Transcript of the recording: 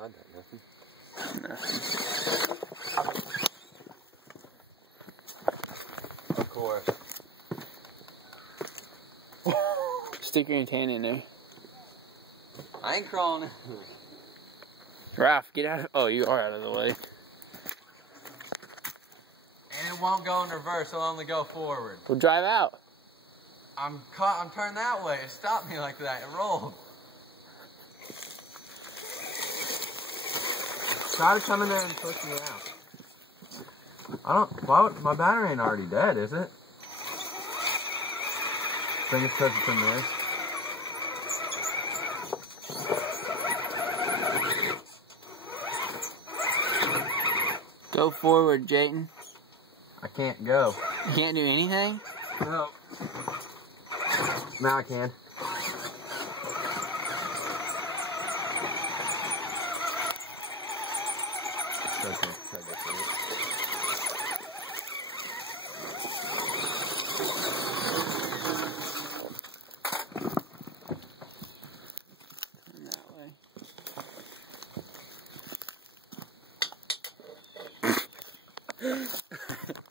inside that? Nothing? Nothing. Of course. Stick your antenna in there. I ain't crawling. Ralph, get out of... Oh, you are out of the way. And it won't go in reverse, it'll only go forward. Well, drive out. I'm turned that way. It stopped me like that. It rolled. Try to come in there and push me out. Why would, my battery ain't already dead, is it? I think it's because it's in there. Go forward, Jayton. I can't go. You can't do anything? No. Now I can. Okay, try this one. That way.